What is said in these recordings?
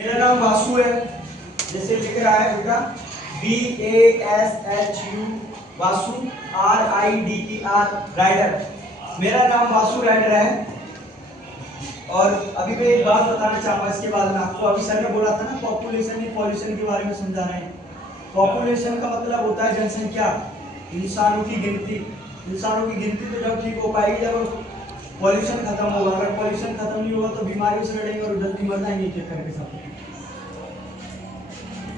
मेरा नाम वासु है, जैसे लिख रहा है बेटा VASHU वासु RIDER राइडर। मेरा नाम वासु राइडर है। और अभी मैं एक बात बताना चाहूँगा इसके बाद में आपको। अभी सर ने बोला था ना पॉपुलेशन या पॉल्यूशन के बारे में समझाना है। पॉपुलेशन का मतलब होता है जनसंख्या, इंसानों की गिनती। इंसानों की गिनती तो जब ठीक हो पाएगी जब पॉल्यूशन खत्म होगा। अगर पॉल्यूशन खत्म नहीं होगा तो बीमारियों से लड़ेंगे और जल्दी मर जाएंगे एक करके सब।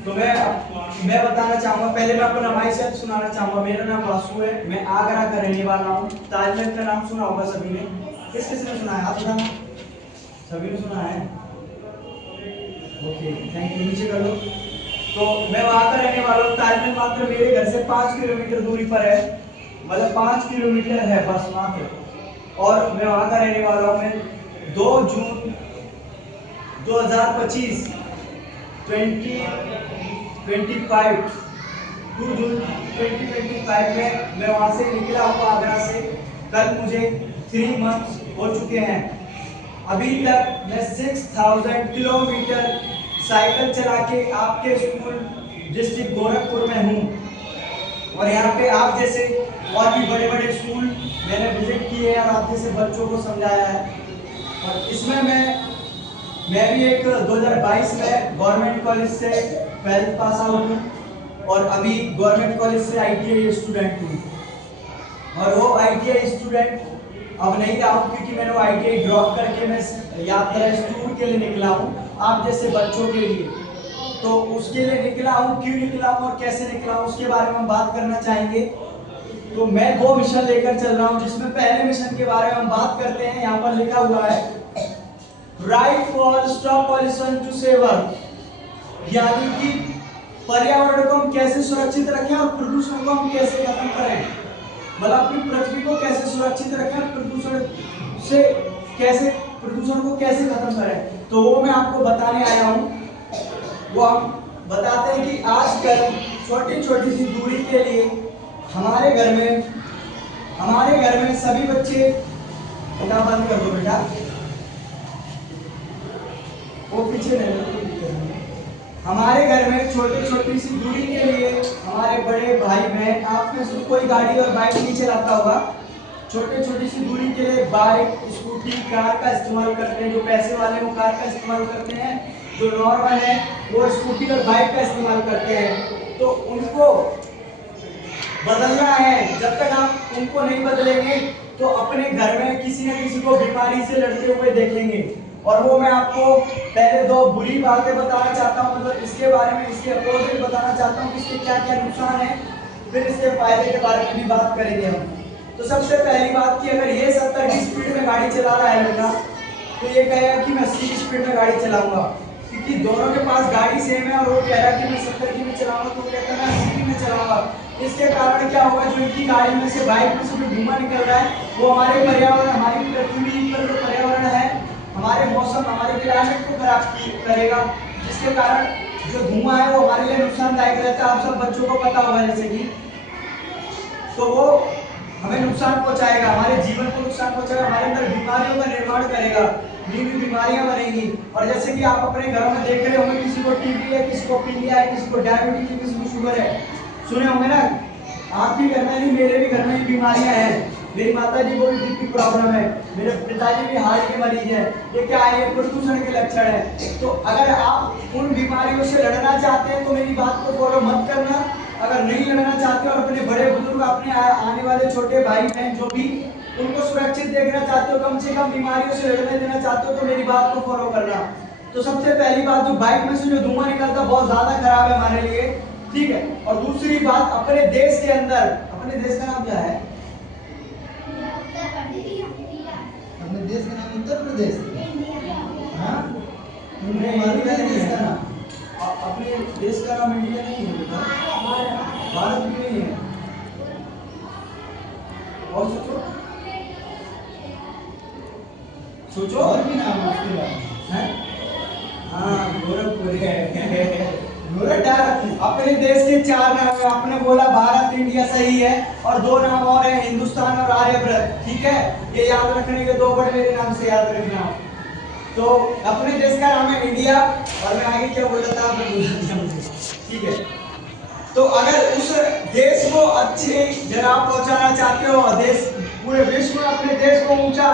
तो मैं बताना चाहूँगा, पहले मैं अपना नाम से सुनाना चाहूँगा। मेरा नाम वासु है, मैं आगरा का रहने वाला हूँ। ताजमहल का नाम सुना होगा सभी ने, किस किस ने सुना है? आप बताना। सभी ने सुना है? Okay, thank you. नीचे कर लो। तो मैं वहाँ का रहने वाला हूँ। ताजमहल मात्र मेरे घर से 5 किलोमीटर दूरी पर है, मतलब 5 किलोमीटर है बस मात्र। और मैं वहाँ का रहने वाला हूँ। मैं 2 जून 2025 में मैं वहाँ से निकला हूँ आगरा से। कल मुझे 3 मंथ्स हो चुके हैं। अभी तक मैं 6000 किलोमीटर साइकिल चला के आपके स्कूल डिस्ट्रिक्ट गोरखपुर में हूँ। और यहाँ पे आप जैसे और भी बड़े बड़े स्कूल मैंने विजिट किए हैं और आप जैसे बच्चों को समझाया है। और इसमें मैं भी एक 2022 में गवर्नमेंट कॉलेज से 12th पास आउट हूँ और अभी गवर्नमेंट कॉलेज से ITI स्टूडेंट हूँ। और वो ITI स्टूडेंट अब नहीं रहा हूँ क्योंकि मैंने वो ITI ड्रॉप करके मैं यात्रा टूर के लिए निकला हूँ आप जैसे बच्चों के लिए। तो उसके लिए निकला हूँ, क्यों निकला हूँ और कैसे निकला हूँ उसके बारे में हम बात करना चाहेंगे। तो मैं 2 मिशन लेकर चल रहा हूँ, जिसमें पहले मिशन के बारे में हम बात करते हैं। यहाँ पर लिखा हुआ है right for stop pollution to save earth, यानी कि पर्यावरण को हम कैसे सुरक्षित रखें और प्रदूषण को हम कैसे खत्म करें। मतलब अपनी पृथ्वी को कैसे सुरक्षित रखें और प्रदूषण को कैसे खत्म करें। तो वो मैं आपको बताने आया हूँ। वो हम बताते हैं कि आजकल छोटी छोटी सी दूरी के लिए हमारे घर में सभी बच्चे, बेटा बंद कर दो बेटा, वो पीछे नहीं। हमारे घर में छोटी छोटी सी दूरी के लिए हमारे बड़े भाई बहन, आप में से कोई गाड़ी और बाइक नहीं चलाता होगा। छोटे छोटी सी दूरी के लिए बाइक, स्कूटी, कार का इस्तेमाल करते हैं। जो पैसे वाले वो कार का इस्तेमाल करते हैं, जो नॉर्मल है वो स्कूटी और बाइक का इस्तेमाल करते हैं। तो उनको बदलना है। जब तक आप उनको नहीं बदलेंगे तो अपने घर में किसी न किसी को बीमारी से लड़ते हुए देखेंगे। और वो मैं आपको पहले 2 बुरी बातें बताना चाहता हूँ, मतलब इसके बारे में, इसके अपोजिट बताना चाहता हूँ कि इसके क्या क्या नुकसान है, फिर इसके फायदे के बारे में भी बात करेंगे हम। तो सबसे पहली बात कि अगर ये 70 की स्पीड में गाड़ी चला रहा है बेटा, तो ये कहेगा कि मैं 80 की स्पीड में गाड़ी चलाऊंगा, क्योंकि दोनों के पास गाड़ी सेम है। और वो कह रहा है कि मैं 70 की में चलाऊंगा, तो वो कहता है मैं 80 की में चलाऊंगा। इसके कारण क्या होगा, जो इनकी गाड़ी में से, बाइक में से जो धुआं निकल रहा है वो हमारे पर्यावरण, हमारी पृथ्वी पर जो पर्यावरण है, हमारे मौसम, हमारे क्लाइमेट को खराब करेगा। जिसके कारण जो धुआं है वो हमारे लिए नुकसानदायक रहता है। आप सब बच्चों को पता होगा जैसे कि, तो वो हमें नुकसान पहुंचाएगा, हमारे जीवन को नुकसान पहुंचाएगा, हमारे अंदर बीमारियों का निर्माण करेगा, नई नई बीमारियां बनेंगी। और जैसे कि आप अपने घरों में देख रहे होंगे, किसी को टीबी है, किसी को पीलिया है, किसी को डायबिटीज है, किसी को शुगर है, सुने होंगे ना। आपके घर में नहीं, मेरे भी घर में बीमारियां हैं। मेरी माता जी को भी बीपी प्रॉब्लम है, मेरे पिताजी भी हार्ट के मरीज हैं। ये क्या है? ये प्रदूषण के लक्षण है। तो अगर आप उन बीमारियों से लड़ना चाहते हैं तो मेरी बात को फॉलो मत करना। अगर नहीं लड़ना चाहते और अपने बड़े बुजुर्ग, अपने आने वाले छोटे भाई बहन जो भी, उनको सुरक्षित देखना चाहते हो, कम से कम बीमारियों से लड़ने देना चाहते हो, तो मेरी बात को फॉलो करना। तो सबसे पहली बात, जो बाइक में से जो धुआं निकलता बहुत ज्यादा खराब है हमारे लिए, ठीक है। और दूसरी बात, अपने देश के अंदर, अपने देश का नाम क्या है? अपने देश का नाम उत्तर प्रदेश। हाँ, देश का नाम, अपने देश का नाम इंडिया नहीं है बेटा, भारत भी नहीं है। और सोचो और भी नाम उसके बाद। हाँ, गोरखपुर है। अपने देश के 4 नाम है। आपने बोला भारत, इंडिया सही है, और 2 नाम और है, हिंदुस्तान और आर्यव्रत, ठीक है। ये याद रखने के 2 वर्ड मेरे नाम से याद रखना। तो अपने देश का नाम है इंडिया, और मैं आगे क्या बोल रहा था मैं भूल गया मुझे, ठीक है। तो अगर उस देश को अच्छी जगह पहुंचाना चाहते हो, देश पूरे विश्व में अपने देश को ऊंचा,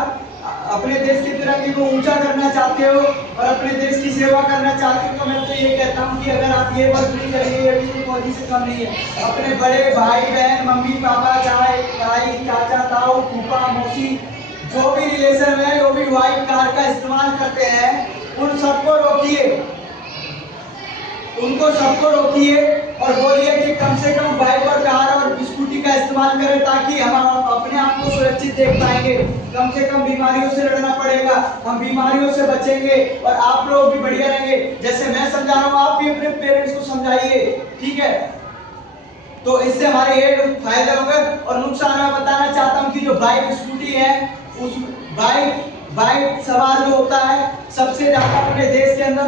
अपने देश की तिरंगे को ऊंचा करना चाहते हो और अपने देश की सेवा करना चाहते हो, तो मैं तो ये कहता हूँ कि अगर आप ये वर्क नहीं करेंगे, ये भी मौजी से कम नहीं है। अपने बड़े भाई बहन, मम्मी पापा, चाहे भाई चाचा ताऊ फूफा मौसी, जो भी रिलेशन है, जो भी वाइफ कार का इस्तेमाल करते हैं, उन सबको रोकिए, उनको सबको रोकिए और बोलिए कि कम से कम बाइक और कार और स्कूटी का इस्तेमाल करें, ताकि हम अपने आप को सुरक्षित देख पाएंगे। कम से कम बीमारियों से लड़ना पड़ेगा, हम बीमारियों से बचेंगे और आप लोग भी बढ़िया रहेंगे। जैसे मैं समझा रहा हूँ, आप भी अपने पेरेंट्स को समझाइए, ठीक है। तो इससे हमारे ये फायदे होंगे। और नुकसान मैं बताना चाहता हूँ कि जो बाइक स्कूटी है, उस बाइक सवार जो होता है, सबसे ज्यादा अपने देश के अंदर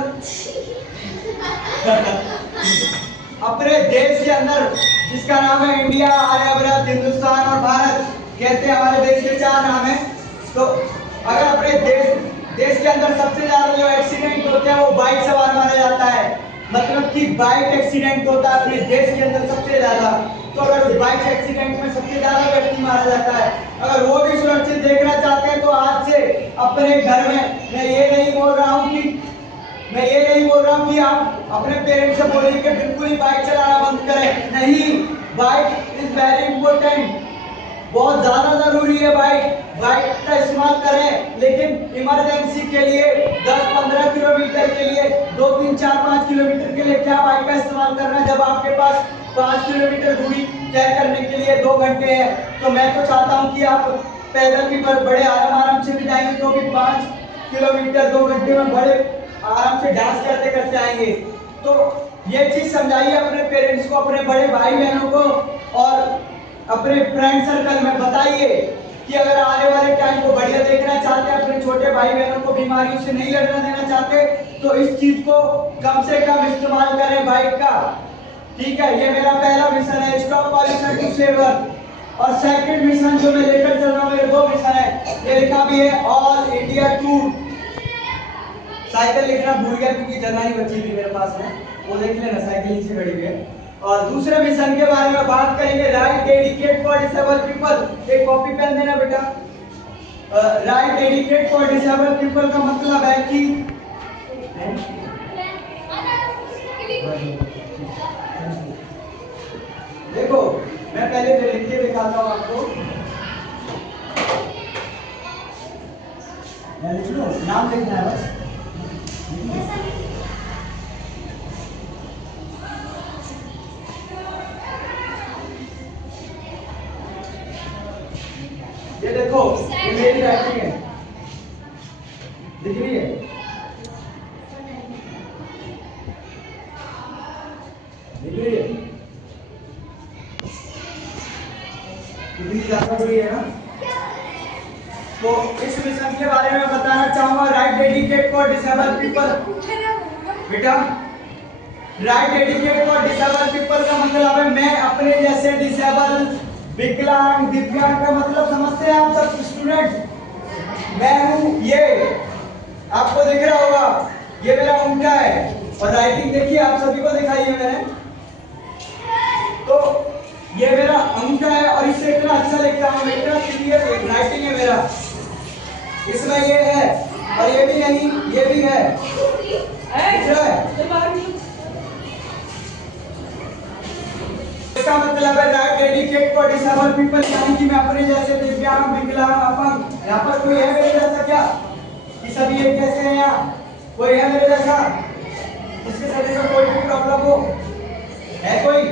अपने देश के अंदर जिसका नाम है इंडिया, आर्यभट्ट, हिंदुस्तान और भारत, कहते हैं हमारे देश के 4 नाम है। तो अगर अपने देश के अंदर सबसे ज्यादा जो एक्सीडेंट होते हैं वो बाइक सवार मारा जाता है, मतलब कि बाइक एक्सीडेंट होता है अपने देश के अंदर सबसे ज्यादा। तो अगर उस बाइक एक्सीडेंट में सबसे ज्यादा व्यक्ति मारा जाता है, अगर वो भी सुरक्षित देखना चाहते हैं, तो आज से अपने घर में, मैं ये नहीं बोल रहा हूँ कि आप अपने पेरेंट्स से बोलिए कि बिल्कुल ही बाइक चलाना बंद करें, नहीं, बाइक इज वेरी इंपॉर्टेंट, बहुत ज्यादा जरूरी है। बाइक का इस्तेमाल करें, लेकिन इमरजेंसी के लिए 10-15 किलोमीटर के लिए, 2-3-4-5 किलोमीटर के लिए क्या बाइक का इस्तेमाल करना, जब आपके पास 5 किलोमीटर दूरी तय करने के लिए 2 घंटे है। तो मैं तो चाहता हूँ कि आप पैदल भी बड़े आराम से भी जाएंगे, तो भी 5 किलोमीटर 2 घंटे में बड़े आराम से डांस करते करते आएंगे। तो ये चीज समझाइए अपने पेरेंट्स को, अपने बड़े भाई बहनों को, और अपने फ्रेंड सर्कल में बताइए कि अगर आने वाले टाइम को बढ़िया देखना चाहते हैं, अपने छोटे भाई बहनों को बीमारियों से नहीं लड़ना देना चाहते, तो इस चीज को कम से कम इस्तेमाल करें बाइक का, ठीक है। ये मेरा पहला मिशन है, stop pollution to save earth. और सेकंड मिशन जो मैं लेकर चल रहा हूँ, मेरे 2 मिशन है, ये लिखा भी है ऑल इंडिया टूर। साइकिल लिखना भूल गया क्योंकि जगह नहीं बची थी मेरे पास में, वो देख लेना, साइकिल नीचे खड़ी हुई है। और दूसरे मिशन के बारे में बात करेंगे, right dedicate for disabled people. एक कॉपी पेन देना बेटा। Right dedicate for disabled people का मतलब है कि देखो, मैं पहले तो लिख के दिखाता हूँ आपको, मैं लिख लूं, नाम लिखना है बस। ये देखो, ये मेरी राइटिंग है, दिख रही है? दिख रही है? कितनी ज्यादा बड़ी है ना? तो इस मिशन के बारे में बताना चाहूंगा, right dedicate for disabled people. बेटा, right dedicate for disabled people का मतलब है मैं अपने जैसे डिसेबल, विकलांग, दिव्यांग का मतलब समझते हैं आप सब स्टूडेंट? मैं हूँ, ये आपको दिख रहा होगा, ये मेरा अंगूठा है, और राइटिंग देखिए, आप सभी को दिखाई है मैंने। तो ये मेरा अंगूठा है और इससे इतना अच्छा लिखता हूँ, इतना क्लियर राइटिंग है मेरा, इसमें ये है और ये भी नहीं, ये भी है, इसका मतलब है right dedicate for disabled people, यानी कि मैं अपने जैसे दिव्यांग, विकलांग, अपंग, यहाँ पर कोई है मेरे जैसा क्या? कि सभी एक जैसे हैं यहाँ? कोई है मेरे जैसा इसके शरीर में कोई भी प्रॉब्लम हो? है कोई?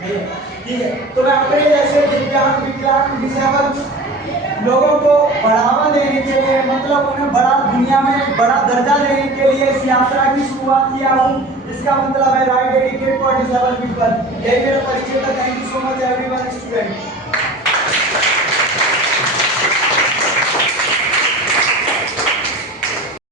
नहीं, ठीक है। तो मैं अपने जैसे दिव्यांग, विकलांग, डिसेबल लोगों को बढ़ावा देने के लिए, मतलब उन्हें बड़ा दुनिया में बड़ा दर्जा देने के लिए इस यात्रा की शुरुआत किया हूँ। इसका मतलब है right dedicate for disabled people. यही मेरा परिचय था। Thank you so much everyone student.